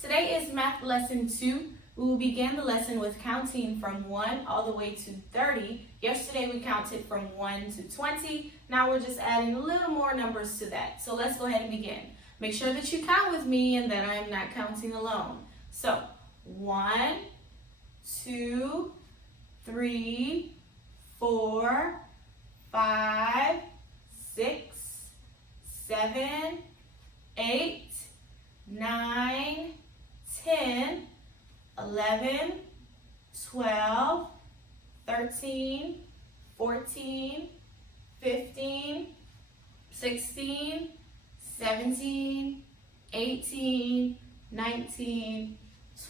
Today is math lesson 2. We will begin the lesson with counting from 1 all the way to 30. Yesterday we counted from 1 to 20. Now we're just adding a little more numbers to that. So let's go ahead and begin. Make sure that you count with me and that I am not counting alone. So 1, 2, 3, 4, 5, 6, 7, 8, 9, 10, 11, 12, 13, 14, 15, 16, 17, 18, 19,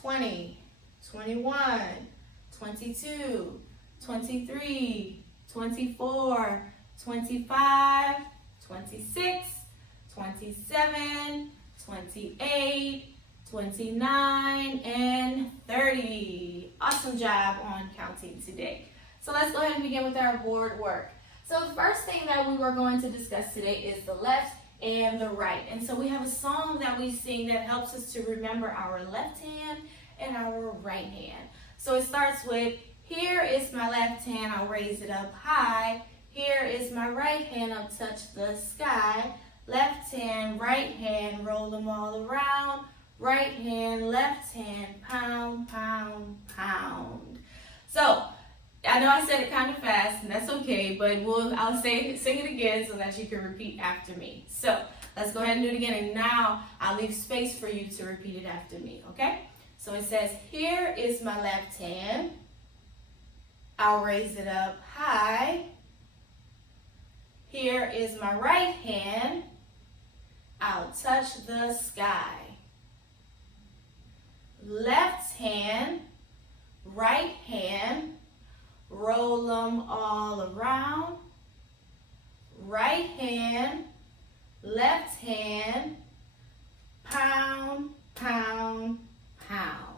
20, 21, 22, 23, 24, 25, 26, 27, 28, 29, and 30. Awesome job on counting today. So let's go ahead and begin with our board work. So the first thing that we were going to discuss today is the left and the right. And so we have a song that we sing that helps us to remember our left hand and our right hand. So it starts with, here is my left hand, I'll raise it up high. Here is my right hand, I'll touch the sky. Left hand, right hand, roll them all around. Right hand, left hand, pound, pound, pound. So, I know I said it kind of fast, and that's okay, but I'll sing it again so that you can repeat after me. So, let's go ahead and do it again, and now I'll leave space for you to repeat it after me, okay? So it says, here is my left hand. I'll raise it up high. Here is my right hand. I'll touch the sky. Left hand, right hand, roll them all around. Right hand, left hand, pound, pound, pound.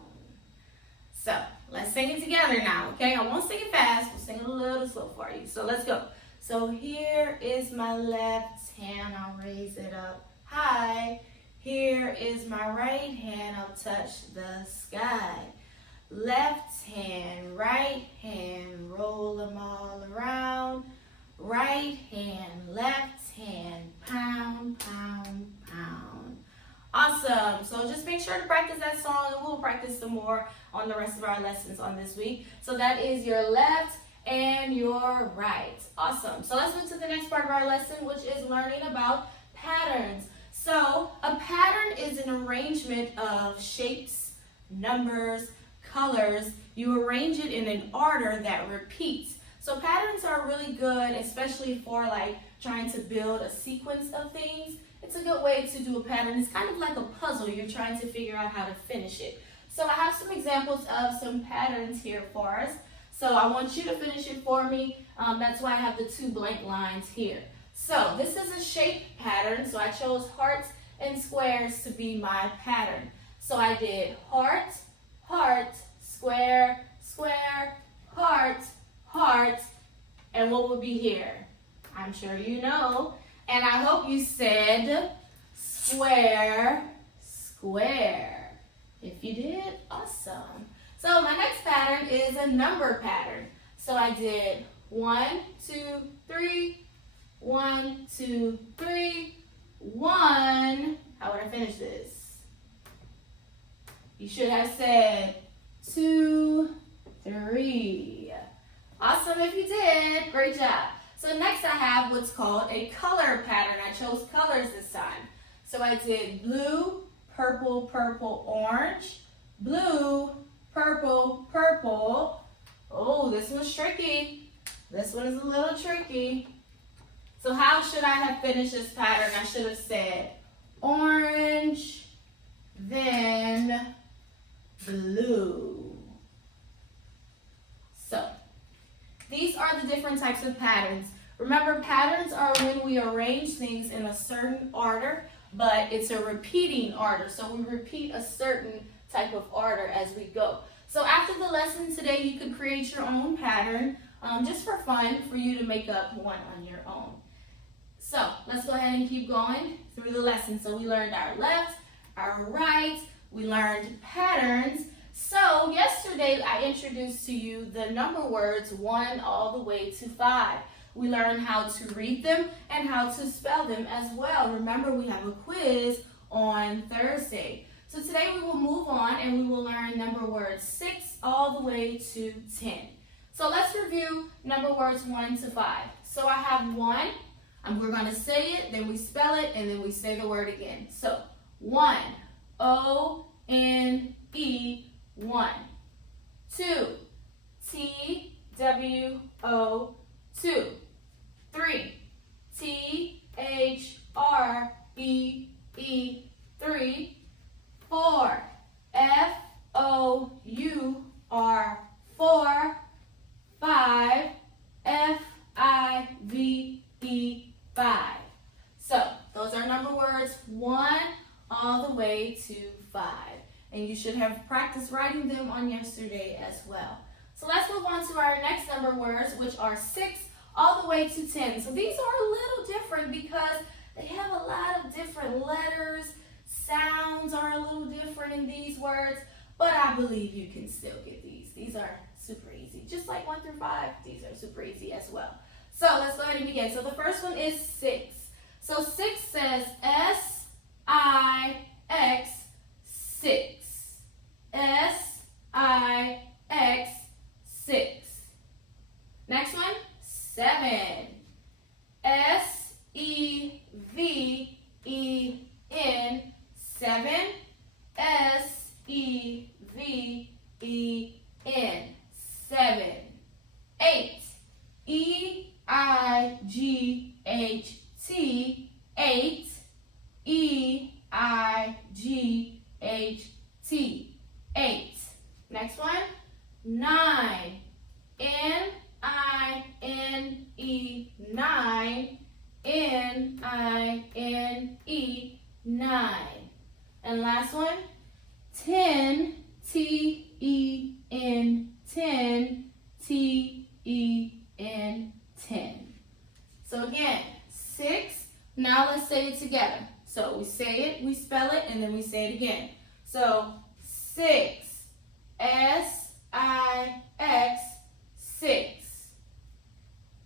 So, let's sing it together now, okay? I won't sing it fast, we'll sing it a little slow for you. So, let's go. So, here is my left hand, I'll raise it up high. Here is my right hand, I'll touch the sky. Left hand, right hand, roll them all around. Right hand, left hand, pound, pound, pound. Awesome. So just make sure to practice that song, and we'll practice some more on the rest of our lessons on this week. So that is your left and your right. Awesome. So let's move to the next part of our lesson, which is learning about patterns. So a pattern is an arrangement of shapes, numbers, colors. You arrange it in an order that repeats. So patterns are really good, especially for like trying to build a sequence of things. It's a good way to do a pattern. It's kind of like a puzzle. You're trying to figure out how to finish it. So I have some examples of some patterns here for us. So I want you to finish it for me. That's why I have the 2 blank lines here. So this is a shape pattern, so I chose hearts and squares to be my pattern. So I did heart, heart, square, square, heart, heart, and what would be here? I'm sure you know, and I hope you said square, square. If you did, awesome. So my next pattern is a number pattern. So I did 1, 2, 3, 1, 2, 3, 1. How would I finish this? You should have said 2, 3. Awesome if you did. Great job. So next I have what's called a color pattern. I chose colors this time. So I did blue, purple, purple, orange, blue, purple, purple. Oh, this one's tricky. This one is a little tricky. So how should I have finished this pattern? I should have said orange, then blue. So these are the different types of patterns. Remember, patterns are when we arrange things in a certain order, but it's a repeating order. So we repeat a certain type of order as we go. So after the lesson today, you could create your own pattern just for fun, for you to make up one on your own. So let's go ahead and keep going through the lesson. So we learned our left, our right, We learned patterns. So yesterday I introduced to you the number words 1 all the way to 5. We learned how to read them and how to spell them as well. Remember, we have a quiz on Thursday. So today we will move on and we will learn number words 6 all the way to 10. So let's review number words 1 to 5. So I have 1, and we're going to say it, then we spell it, and then we say the word again. So 1, O-N-E, 1. 2, T-W-O, 2. 3, T-H-R-E-E, 3. 4, F-O-U-R, 4. 5, F-I-V-E, 5. So those are number words 1 all the way to 5. And you should have practiced writing them on yesterday as well. So let's move on to our next number words, which are 6 all the way to 10. So these are a little different because they have a lot of different letters. Sounds are a little different in these words, but I believe you can still get these. These are super easy. Just like 1 through 5, these are super easy as well. So let's go ahead and begin. So the first one is 6. So 6 says S-I-X, 6. S-I-X, 6. Next one, 7. S-E-V-E-N, 7. S-E-V-E-N, 7. 8. E-I-G-H-T, 8. E-I-G-H-T, 8. Next one, 9. N-I-N-E, 9. N-I-N-E, 9. And last one, 10. T-E-N, 10. T-E-N, 10. So again, 6. Now let's say it together. So we say it, we spell it, and then we say it again. So 6. S-I-X, 6.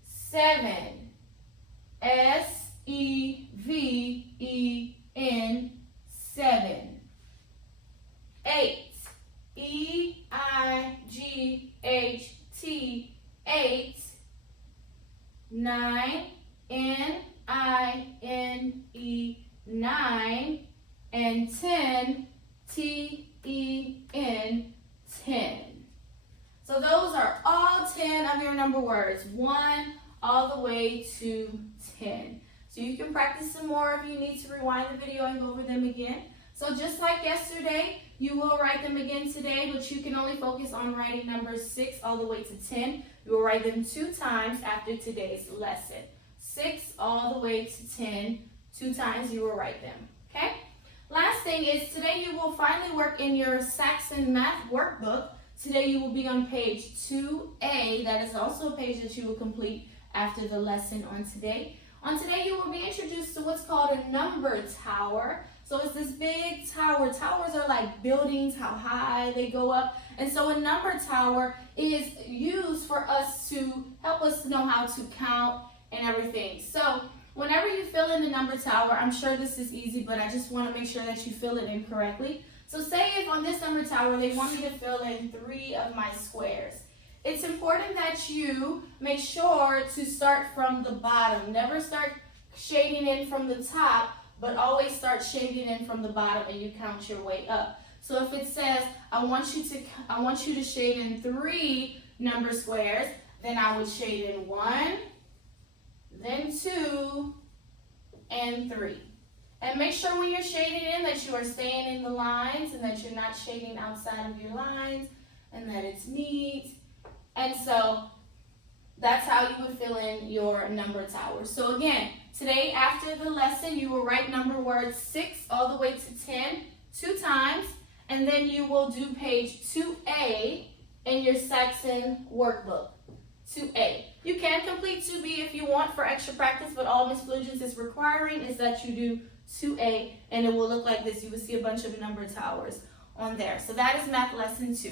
7. S-E-V-E-N, 7. 8. E-I-G-H-T, 8. 9. N-I-N-E, 9. And 10. T-E-N, 10. So those are all 10 of your number words, 1 all the way to 10. So you can practice some more if you need to rewind the video and go over them again. So just like yesterday, you will write them again today, but you can only focus on writing numbers 6 all the way to 10. You will write them 2 times after today's lesson. 6 all the way to 10, 2 times you will write them, okay? Last thing is today you will finally work in your Saxon math workbook. Today you will be on page 2A. That is also a page that you will complete after the lesson on today. On today you will be introduced to what's called a number tower. So it's this big tower. Towers are like buildings, how high they go up. And so a number tower is used for us to help us know how to count and everything. So whenever you fill in the number tower, I'm sure this is easy, but I just want to make sure that you fill it in correctly. So say if on this number tower, they want me to fill in 3 of my squares. It's important that you make sure to start from the bottom. Never start shading in from the top, but always start shading in from the bottom and you count your way up. So if it says, I want you to shade in 3 number squares, then I would shade in 1, then 2, and 3. And make sure when you're shading in that you are staying in the lines and that you're not shading outside of your lines and that it's neat. And so that's how you would fill in your number tower. So again, today after the lesson, you will write number words 6 all the way to 10 2 times, and then you will do page 2A in your Saxon workbook. 2A. You can complete 2B if you want for extra practice, but all Ms. Flugents is requiring is that you do 2A, and it will look like this. You will see a bunch of number towers on there. So that is math lesson 2.